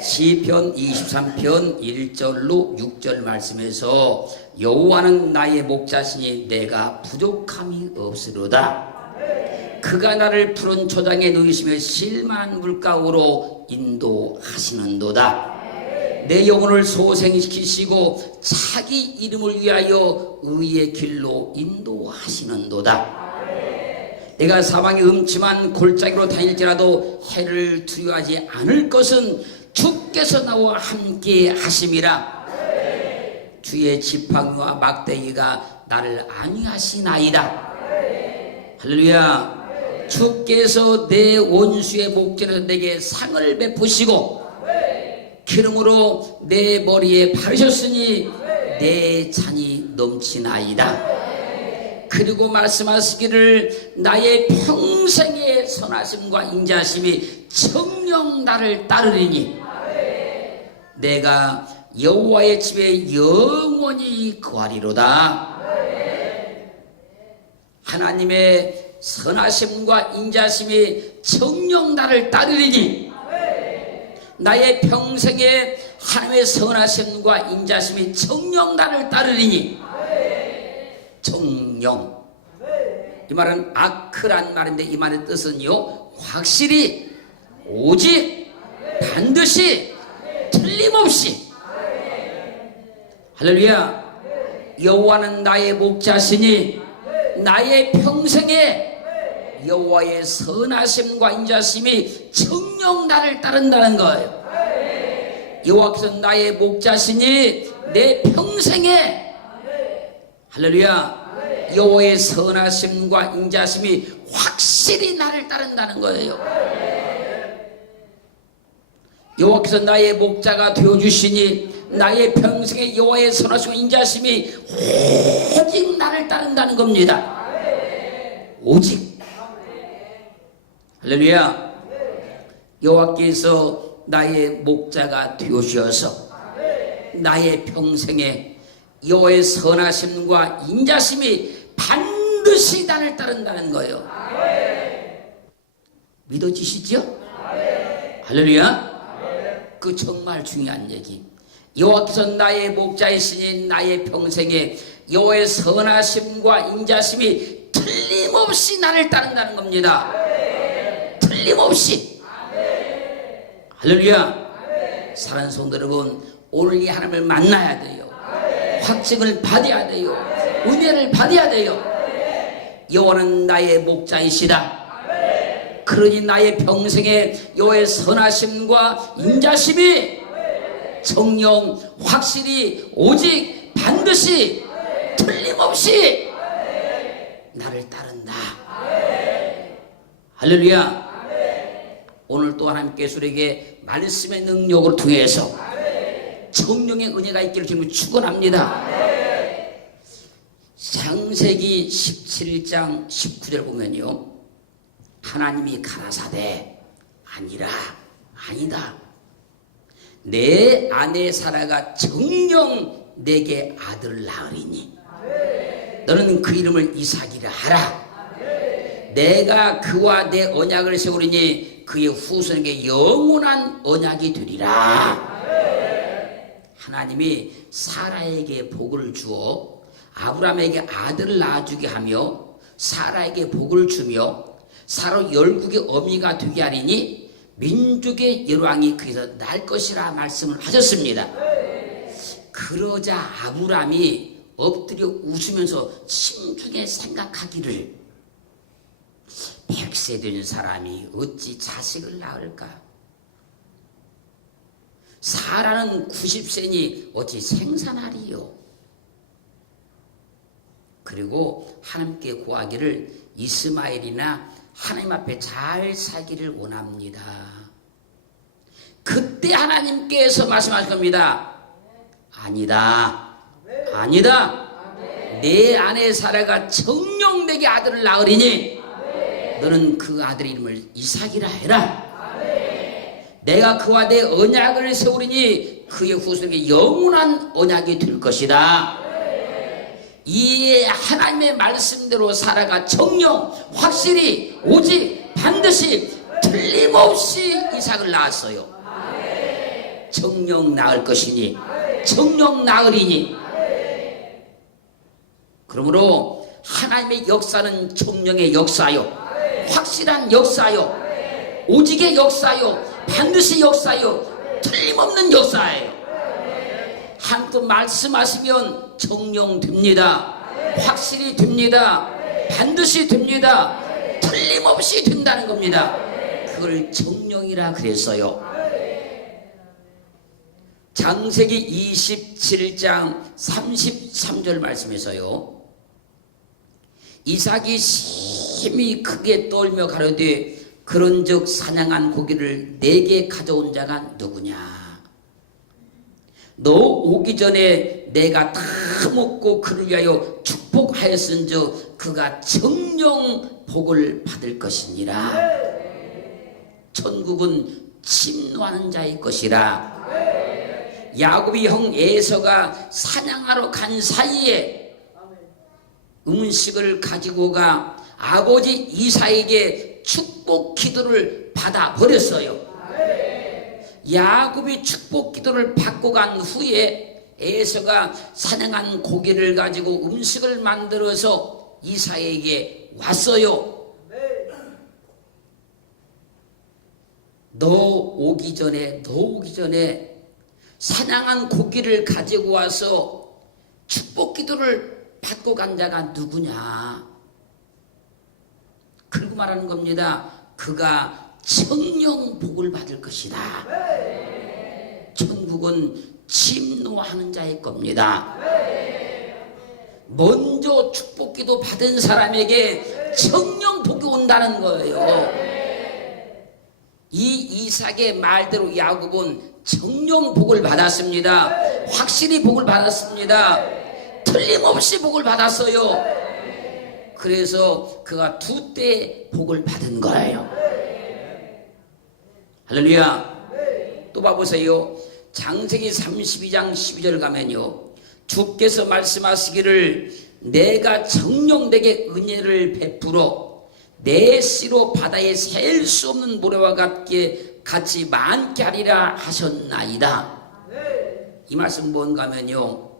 시편 23편 1절로 6절 말씀에서 여호와는 나의 목자시니 내가 부족함이 없으로다. 그가 나를 푸른 초장에 누이시며 실만한 물가로 인도하시는도다. 내 영혼을 소생시키시고 자기 이름을 위하여 의의 길로 인도하시는도다. 내가 사방이 음침한 골짜기로 다닐지라도 해를 두려워하지 않을 것은 주께서 나와 함께 하심이라. 주의 지팡이와 막대기가 나를 안위하시나이다. 할렐루야. 주께서 내 원수의 목전에서 내게 상을 베푸시고 기름으로 내 머리에 바르셨으니 내 잔이 넘치나이다. 그리고 말씀하시기를 나의 평생의 선하심과 인자하심이 정녕 나를 따르리니 내가 여호와의 집에 영원히 거하리로다. 하나님의 선하심과 인자하심이 정녕 나를 따르리니 나의 평생에 하나님의 선하심과 인자하심이 정녕 나를 따르리니. 정령, 이 말은 아크란 말인데 이 말의 뜻은요, 확실히, 오직, 반드시, 틀림없이. 할렐루야. 여호와는 나의 목자시니 나의 평생에 여호와의 선하심과 인자심이 정녕 나를 따른다는 거예요. 여호와께서 나의 목자시니 내 평생에, 할렐루야, 여호와의 선하심과 인자심이 확실히 나를 따른다는 거예요. 여호와께서 나의 목자가 되어주시니 나의 평생에 여호와의 선하심과 인자심이 오직 나를 따른다는 겁니다. 오직. 할렐루야. 여호와께서 나의 목자가 되어주셔서 나의 평생에 여호와의 선하심과 인자심이 반드시 나를 따른다는 거예요. 믿어지시죠? 할렐루야. 그 정말 중요한 얘기. 여호와께서 나의 목자이시니 나의 평생에 여호와의 선하심과 인자심이 틀림없이 나를 따른다는 겁니다. 틀림없이. 할렐루야. 사랑하는 성도 여러분, 오늘 이 하나님을 만나야 돼요. 확증을 받아야 돼요. 은혜를 받아야 돼요. 여호와는 나의 목자이시다. 그러니 나의 평생에 여호와의 선하심과 인자심이 정녕, 확실히, 오직, 반드시, 틀림없이 나를 따른다. 할렐루야. 오늘 또 하나님께서 우리에게 말씀의 능력을 통해서 성령의 은혜가 있기를 주님을 축원합니다. 창세기 17장 19절 보면요, 하나님이 가라사대 아니다. 내 아내 사라가 정녕 내게 아들을 낳으리니 너는 그 이름을 이삭이라 하라. 내가 그와 내 언약을 세우리니 그의 후손에게 영원한 언약이 되리라. 하나님이 사라에게 복을 주어 아브라함에게 아들을 낳아주게 하며 사라에게 복을 주며 사라 열국의 어미가 되게 하리니 민족의 열왕이 그에서 날 것이라 말씀을 하셨습니다. 그러자 아브라함이 엎드려 웃으면서 심중에 생각하기를 100세 된 사람이 어찌 자식을 낳을까? 사라는 90세니 어찌 생산하리요? 그리고 하나님께 구하기를 이스마엘이나 하나님 앞에 잘 살기를 원합니다. 그때 하나님께서 말씀하실 겁니다. 아니다. 내 아내 사라가 정녕 내게 아들을 낳으리니 너는 그 아들 이름을 이삭이라 해라. 내가 그와 내 언약을 세우리니 그의 후손에게 영원한 언약이 될 것이다. 이 하나님의 말씀대로 사라가 정녕, 확실히, 오직, 반드시, 틀림없이 이삭을 낳았어요. 정령 나을 것이니 정령 나으리니. 그러므로 하나님의 역사는 정령의 역사요, 확실한 역사요, 오직의 역사요, 반드시 역사요, 틀림없는 역사예요. 하나님도 말씀하시면 정령 됩니다. 확실히 됩니다. 반드시 됩니다. 틀림없이 된다는 겁니다. 그걸 정령이라 그랬어요. 창세기 27장 33절 말씀에서요, 이삭이 심히 크게 떨며 가로되 그런즉 사냥한 고기를 내게 가져온 자가 누구냐? 너 오기 전에 내가 다 먹고 그를 위하여 축복하였은즉 그가 정령 복을 받을 것이니라. 천국은 침노하는 자의 것이라. 야곱이 형 에서가 사냥하러 간 사이에 음식을 가지고 가 아버지 이삭에게 축복 기도를 받아 버렸어요. 야곱이 축복 기도를 받고 간 후에 에서가 사냥한 고기를 가지고 음식을 만들어서 이삭에게 왔어요. 너 오기 전에 사냥한 고기를 가지고 와서 축복 기도를 받고 간 자가 누구냐? 그리고 말하는 겁니다. 그가 정령 복을 받을 것이다. 천국은 침노하는 자의 겁니다. 먼저 축복 기도 받은 사람에게 정령 복이 온다는 거예요. 이 이삭의 말대로 야곱은 정령 복을 받았습니다. 확실히 복을 받았습니다. 틀림없이 복을 받았어요. 그래서 그가 두 때 복을 받은 거예요. 할렐루야. 또 봐보세요. 창세기 32장 12절 가면요, 주께서 말씀하시기를 내가 정령 내게 은혜를 베풀어 내 씨로 바다에 셀 수 없는 모래와 같이 많게 하리라 하셨나이다. 이 말씀 뭔가 하면요,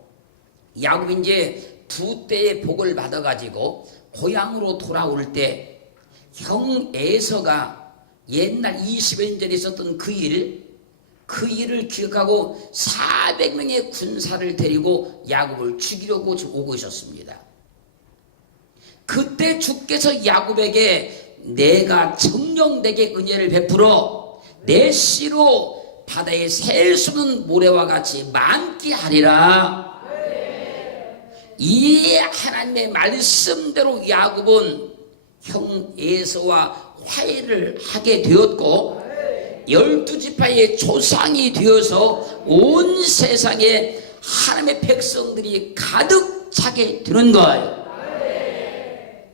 야곱이 이제 두 때의 복을 받아가지고 고향으로 돌아올 때 형 에서가 옛날 20여 년 전에 있었던 그 일을 기억하고 400명의 군사를 데리고 야곱을 죽이려고 오고 있었습니다. 그때 주께서 야곱에게 내가 정령 내게 은혜를 베풀어 내 씨로 바다에 셀 수 없는 모래와 같이 많게 하리라. 이 하나님의 말씀대로 야곱은 형 에서와 화해를 하게 되었고 12지파의 조상이 되어서 온 세상에 하나님의 백성들이 가득 차게 되는 거예요.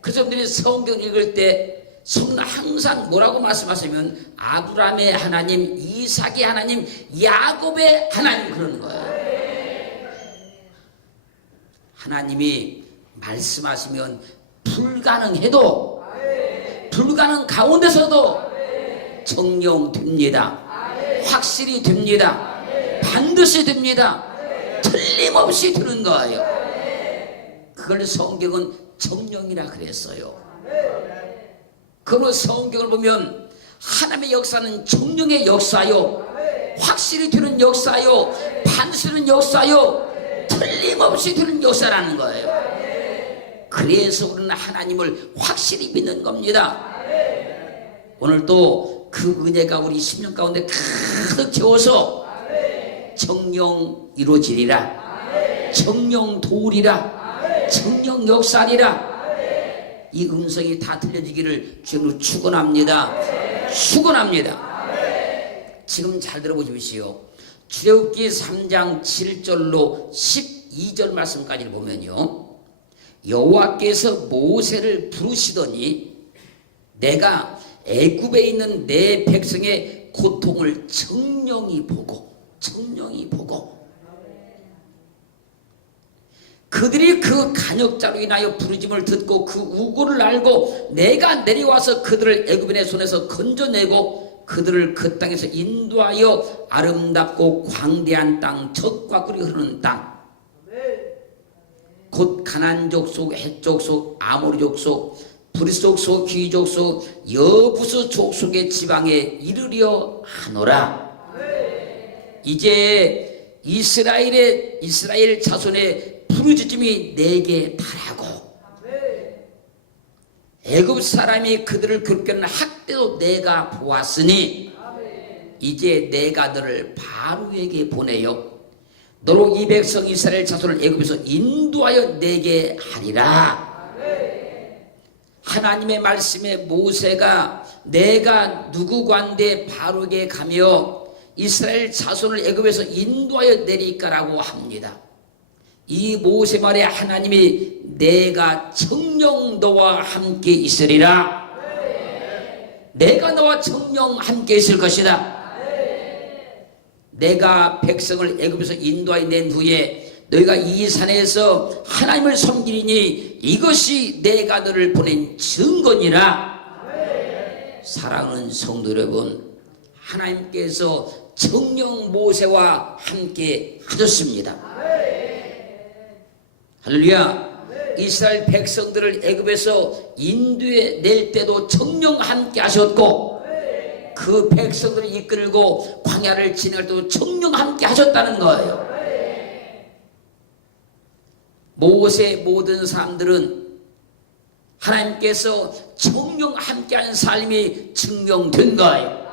그래서 여러분들이 성경 읽을 때 성은 항상 뭐라고 말씀하시면 아브라함의 하나님, 이삭의 하나님, 야곱의 하나님 그러는 거예요. 하나님이 말씀하시면 불가능해도 불가능 가운데서도 정령 됩니다. 확실히 됩니다. 반드시 됩니다. 틀림없이 되는 거예요. 그걸 성경은 정령이라 그랬어요. 그러므로 성경을 보면 하나님의 역사는 정령의 역사요, 확실히 되는 역사요, 반드시 되는 역사요, 틀림없이 되는 역사라는 거예요. 그래서 우리는 하나님을 확실히 믿는 겁니다. 오늘 또 그 은혜가 우리 심령 가운데 가득 채워서 정령 이루어지리라, 정령 도우리라, 정령 역사리라, 이 음성이 다 들려지기를 주님으로 축원합니다. 축원합니다. 지금 잘 들어보십시오. 출애굽기 3장 7절로 12절 말씀까지를 보면요, 여호와께서 모세를 부르시더니 내가 애굽에 있는 내 백성의 고통을 정령이 보고 그들이 그 간역자로 인하여 부르짐을 듣고 그 우고를 알고 내가 내려와서 그들을 애굽인의 손에서 건져내고 그들을 그 땅에서 인도하여 아름답고 광대한 땅, 젖과 꿀이 흐르는 땅, 곧 가나안 족속, 헷 족속, 아모리 족속, 브리스 족속, 기위 족속, 여부스 족속의 지방에 이르려 하노라. 이제 이스라엘 자손의 부르짖음이 내게 달하고 애굽 사람이 그들을 괴롭게하는 학대도 내가 보았으니 이제 내가 너를 바로에게 보내요 너로 이 백성 이스라엘 자손을 애굽에서 인도하여 내게 하리라. 하나님의 말씀에 모세가 내가 누구 관대 바로에게 가며 이스라엘 자손을 애굽에서 인도하여 내리까라고 합니다. 이 모세 말에 하나님이 내가 정녕 너와 함께 있으리라. 내가 너와 정녕 함께 있을 것이다. 내가 백성을 애굽에서 인도하여 낸 후에 너희가 이 산에서 하나님을 섬기리니 이것이 내가 너를 보낸 증거니라. 사랑하는 성도 여러분, 하나님께서 정녕 모세와 함께 하셨습니다. 할렐루야. 이스라엘 백성들을 애굽에서 인도해 낼 때도 정녕 함께 하셨고 그 백성들을 이끌고 광야를 지나갈 때도 정녕 함께 하셨다는 거예요. 모세 모든 사람들은 하나님께서 정녕 함께하는 삶이 증명된 거예요.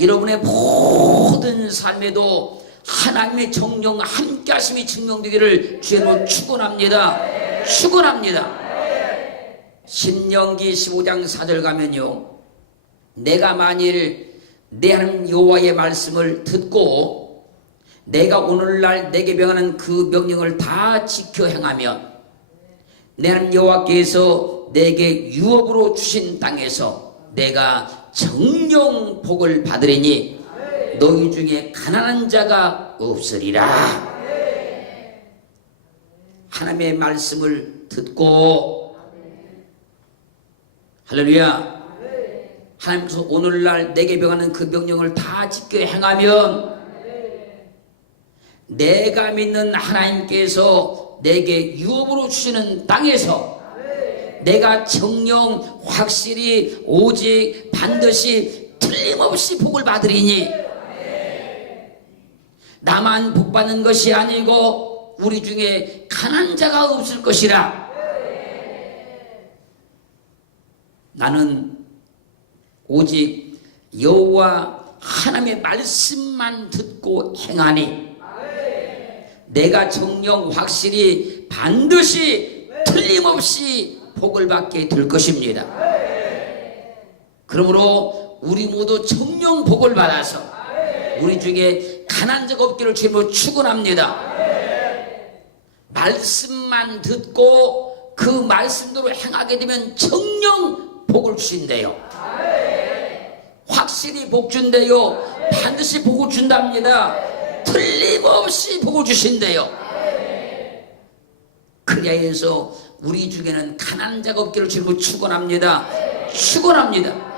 여러분의 모든 삶에도 하나님의 정령 함께 하심이 증명되기를 주님으로 축원합니다. 축원합니다. 신명기 15장 4절 가면요, 내가 만일 내 하나님 여호와의 말씀을 듣고 내가 오늘날 내게 명하는 그 명령을 다 지켜 행하면 내 하나님 여호와께서 내게 유업으로 주신 땅에서 내가 정령 복을 받으리니 너희 중에 가난한 자가 없으리라. 하나님의 말씀을 듣고, 할렐루야, 하나님께서 오늘날 내게 명하는 그 명령을 다 지켜 행하면 내가 믿는 하나님께서 내게 유업으로 주시는 땅에서 내가 정령 확실히 오직 반드시 틀림없이 복을 받으리니 나만 복 받는 것이 아니고 우리 중에 가난한 자가 없을 것이라. 나는 오직 여호와 하나님의 말씀만 듣고 행하니 내가 정령 확실히 반드시 틀림없이 복을 받게 될 것입니다. 그러므로 우리 모두 정령 복을 받아서 우리 중에 가난한 자가 없기를 주님으로 축원합니다. 말씀만 듣고 그 말씀대로 행하게 되면 정령 복을 주신대요. 확실히 복 준대요. 반드시 복을 준답니다. 틀림없이 복을 주신대요. 그리하여서 우리 중에는 가난한 자가 없기를 주님으로 축원합니다. 축원합니다.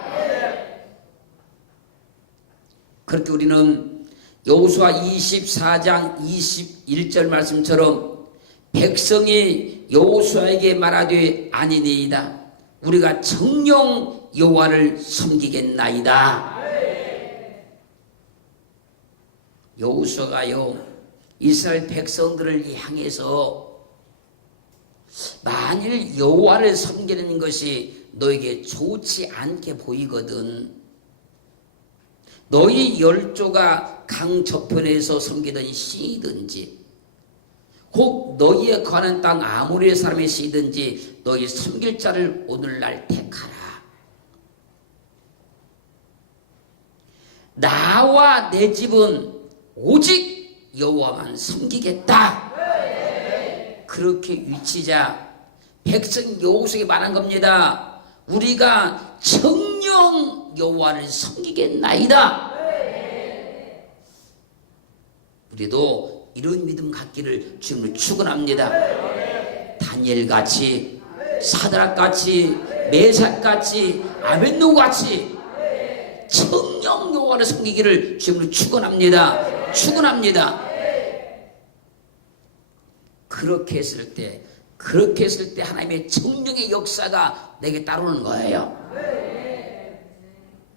그렇게 우리는 여호수아 24장 21절 말씀처럼 백성이 여호수아에게 말하되 아니니이다. 우리가 정녕 여호와를 섬기겠나이다. 여호수아가요, 이스라엘 백성들을 향해서 만일 여호와를 섬기는 것이 너에게 좋지 않게 보이거든, 너희 열조가 강 저편에서 섬기던 신이든지 혹 너희에 관한 땅 아모리의 사람의 신이든지 너희 섬길 자를 오늘날 택하라. 나와 내 집은 오직 여호와만 섬기겠다. 그렇게 위치자 백성 여호수아에게 말한 겁니다. 우리가 정녕 여호와를 섬기겠나이다. 우리도 이런 믿음 갖기를 주님을 축원합니다. 다니엘같이, 사드락같이, 메삭같이, 아벳노고같이 정녕 성령 요한을 섬기기를 주님으로 축원합니다. 축원합니다. 그렇게 했을 때 하나님의 성령의 역사가 내게 따르는 거예요.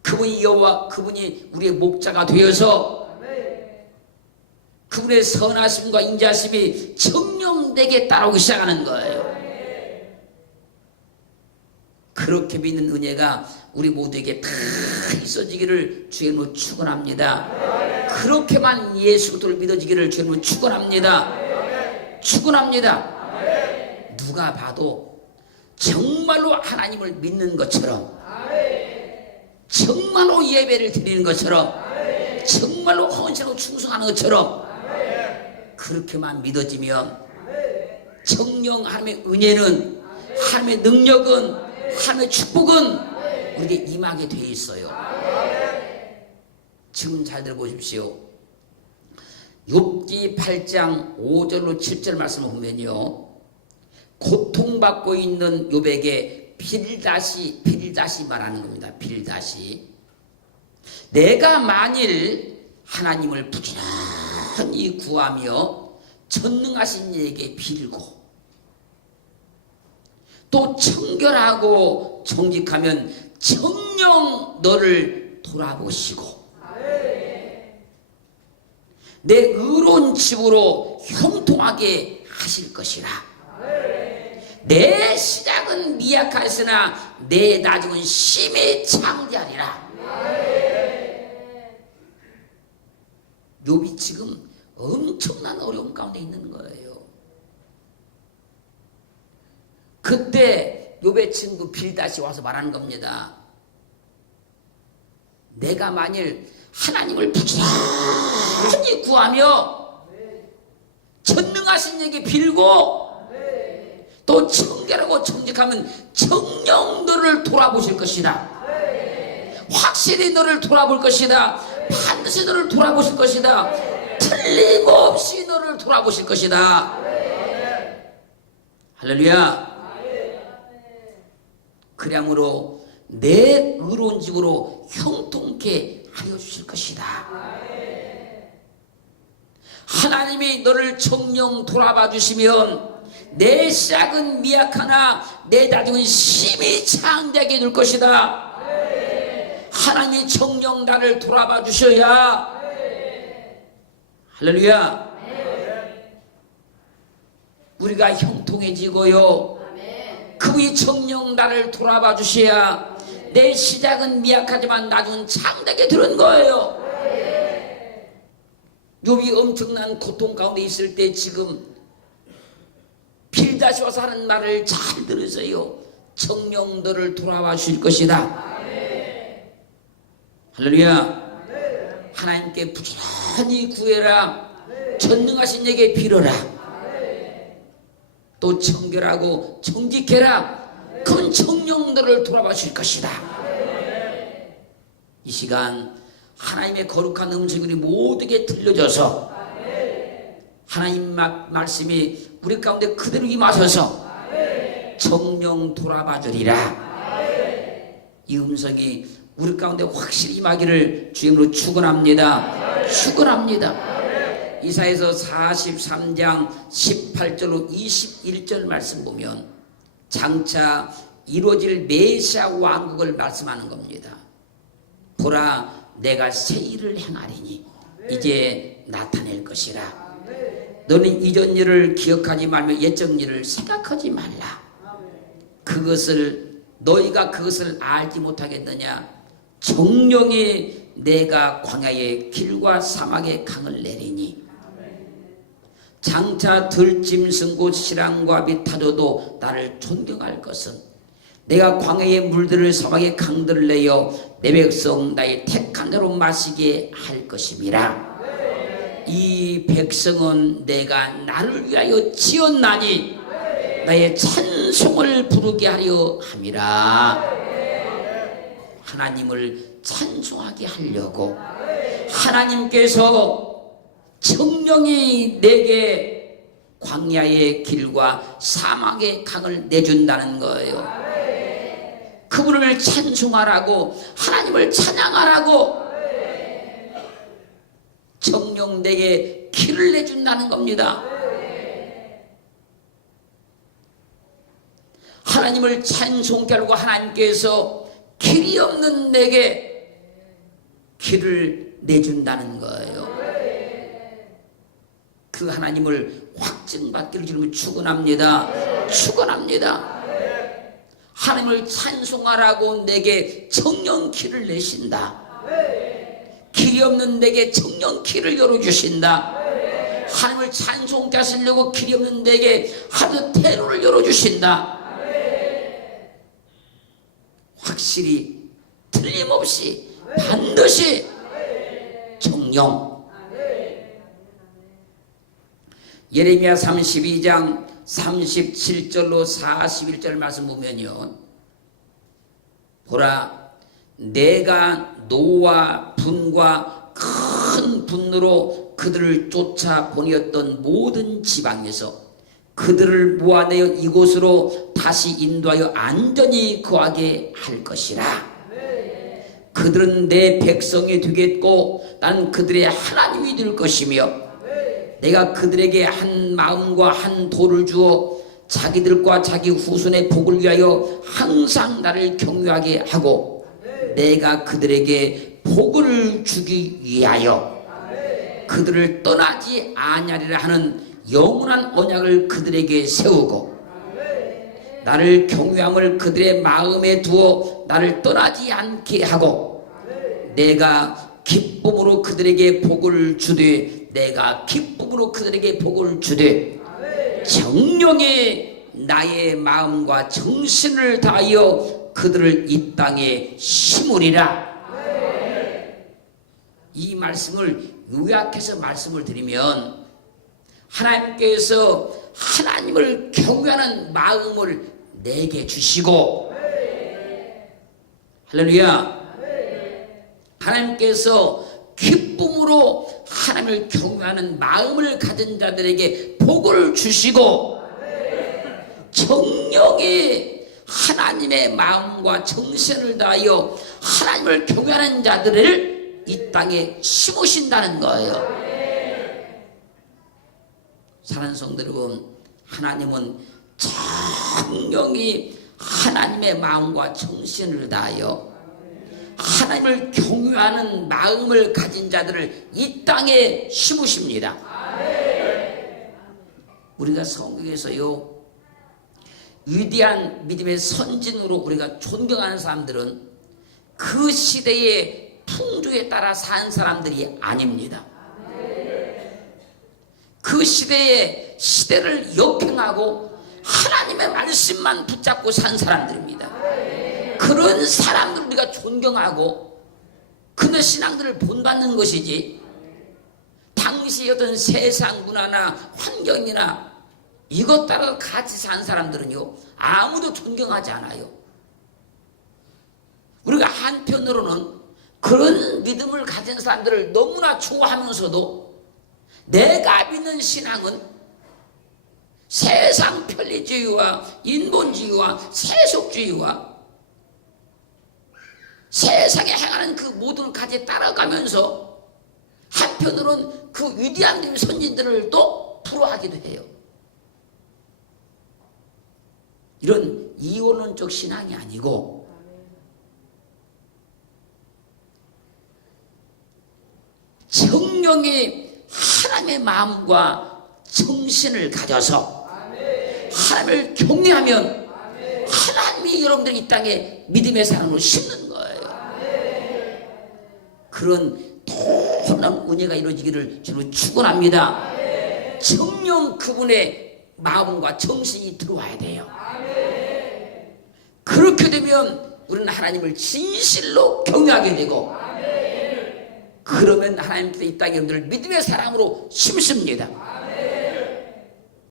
그분이 여호와, 그분이 우리의 목자가 되어서 그분의 선하심과 인자심이 성령 내게 따라오기 시작하는 거예요. 그렇게 믿는 은혜가 우리 모두에게 다 있어지기를 주님으로 축원합니다. 그렇게만 예수 그리스도를 믿어지기를 주님으로 축원합니다. 축원합니다. 누가 봐도 정말로 하나님을 믿는 것처럼, 정말로 예배를 드리는 것처럼, 정말로 헌신하고 충성하는 것처럼 그렇게만 믿어지면 성령 하나님의 은혜는, 하나님의 능력은, 하나님의 축복은 우리에게 임하게 되어 있어요. 지금 잘 들어보십시오. 욥기 8장 5절로 7절 말씀을 보면요, 고통받고 있는 욥에게 빌다시 말하는 겁니다. 빌다시. 내가 만일 하나님을 부지런히 구하며 전능하신 이에게 빌고 또 청결하고 정직하면 정녕 너를 돌아보시고 내 의로운 집으로 형통하게 하실 것이라. 내 시작은 미약하였으나 내 나중은 심히 창대하리라. 욥이 지금 엄청난 어려움 가운데 있는 거예요. 그때 욥의 친구 빌닷이 와서 말하는 겁니다. 내가 만일 하나님을 부지런히 구하며 전능하신 이에게 빌고 또 청결하고 정직하면 정녕 너를 돌아보실 것이다. 확실히 너를 돌아볼 것이다. 반드시 너를 돌아보실 것이다. 틀림없이 너를 돌아보실 것이다. 할렐루야. 그러므로 내 의로운 집으로 형통케 하여 주실 것이다. 하나님이 너를 정녕 돌아봐 주시면 내 시작은 미약하나 내 나중은 심히 창대하게 될 것이다. 하나님이 정녕 나를 돌아봐 주셔야, 할렐루야, 우리가 형통해지고요, 그분이 정녕 나를 돌아봐 주셔야 내 시작은 미약하지만 나중은 창대하게 되는 거예요. 욥이 엄청난 고통 가운데 있을 때 지금 빌닷이 와서 하는 말을 잘 들으세요. 정녕 너를 돌아와 주실 것이다. 할렐루야. 하나님께 부지런히 구해라. 전능하신 이에게 빌어라. 또 청결하고 정직해라. 그건 정녕 너를 돌아와 주실 것이다. 이 시간 하나님의 거룩한 음성이 모두에게 들려져서 하나님 말씀이 우리 가운데 그대로 임하셔서 정녕 돌아봐 주리라. 이 음성이 우리 가운데 확실히 임하기를 주님으로 축원합니다. 축원합니다. 이사야서 43장 18절로 21절 말씀 보면 장차 이루어질 메시아 왕국을 말씀하는 겁니다. 보라, 내가 새 일을 행하리니 이제 나타낼 것이라. 너는 이전 일을 기억하지 말며 옛적 일을 생각하지 말라. 너희가 그것을 알지 못하겠느냐? 정령이 내가 광야의 길과 사막의 강을 내리니 장차 들짐승 곧 시랑과 미타조도 나를 존경할 것은 내가 광야의 물들을 사막의 강들을 내어 내 백성 나의 택한 자로 마시게 할 것임이라. 이 백성은 내가 나를 위하여 지었나니 나의 찬송을 부르게 하려 함이라. 하나님을 찬송하게 하려고 하나님께서 정령이 내게 광야의 길과 사막의 강을 내준다는 거예요. 그분을 찬송하라고, 하나님을 찬양하라고, 정령 내게 길을 내준다는 겁니다. 하나님을 찬송케 하고 하나님께서 길이 없는 내게 길을 내준다는 거예요. 그 하나님을 확증받기를 주님은 축원합니다. 축원합니다. 하나님을 찬송하라고 내게 정령 길을 내신다. 길이 없는 내게 정령 길을 열어주신다. 하나님을 찬송케 하시려고 길이 없는 내게 하늘 대로를 열어주신다. 확실히 틀림없이 반드시 정령. 예레미야 32장 37절로 41절 말씀 보면요, 보라 내가 노와 분과 큰 분노로 그들을 쫓아 보내었던 모든 지방에서 그들을 모아내어 이곳으로 다시 인도하여 안전히 거하게 할 것이라. 그들은 내 백성이 되겠고 난 그들의 하나님이 될 것이며 내가 그들에게 한 마음과 한 도를 주어 자기들과 자기 후손의 복을 위하여 항상 나를 경외하게 하고 내가 그들에게 복을 주기 위하여 그들을 떠나지 아니하리라 하는 영원한 언약을 그들에게 세우고 나를 경외함을 그들의 마음에 두어 나를 떠나지 않게 하고 내가 기쁨으로 그들에게 복을 주되 내가 기쁨으로 그들에게 복을 주되 정령의 나의 마음과 정신을 다하여 그들을 이 땅에 심으리라. 이 말씀을 요약해서 말씀을 드리면 하나님께서 하나님을 경외하는 마음을 내게 주시고, 할렐루야, 하나님께서 기쁨으로 하나님을 경외하는 마음을 가진 자들에게 복을 주시고, 정령이 하나님의 마음과 정신을 다하여 하나님을 경외하는 자들을 이 땅에 심으신다는 거예요. 사랑하는 성도 여러분, 하나님은 정령이 하나님의 마음과 정신을 다하여 하나님을 경외하는 마음을 가진 자들을 이 땅에 심으십니다. 우리가 성경에서요, 위대한 믿음의 선진으로 우리가 존경하는 사람들은 그 시대의 풍조에 따라 산 사람들이 아닙니다. 그 시대를 역행하고 하나님의 말씀만 붙잡고 산 사람들입니다. 그런 사람들 우리가 존경하고 그들 신앙들을 본받는 것이지, 당시 어떤 세상 문화나 환경이나 이것 따라 같이 산 사람들은요 아무도 존경하지 않아요. 우리가 한편으로는 그런 믿음을 가진 사람들을 너무나 좋아하면서도 내가 믿는 신앙은 세상 편리주의와 인본주의와 세속주의와 세상에 행하는 그 모든 가지 따라가면서 한편으로는 그 위대한 선진들을 또 부러워하기도 해요. 이런 이원론적 신앙이 아니고 정령이 하나님의 마음과 정신을 가져서 하나님을 경외하면 하나님이 여러분들 이 땅에 믿음의 사람으로 심는 거예요. 그런 놀라운 은혜가 이루어지기를 주로 축원합니다. 정령 그분의 마음과 정신이 들어와야 돼요. 그렇게 되면 우리는 하나님을 진실로 경외하게 되고, 그러면 하나님께서 이 땅에 여러분들을 믿음의 사랑으로 심습니다.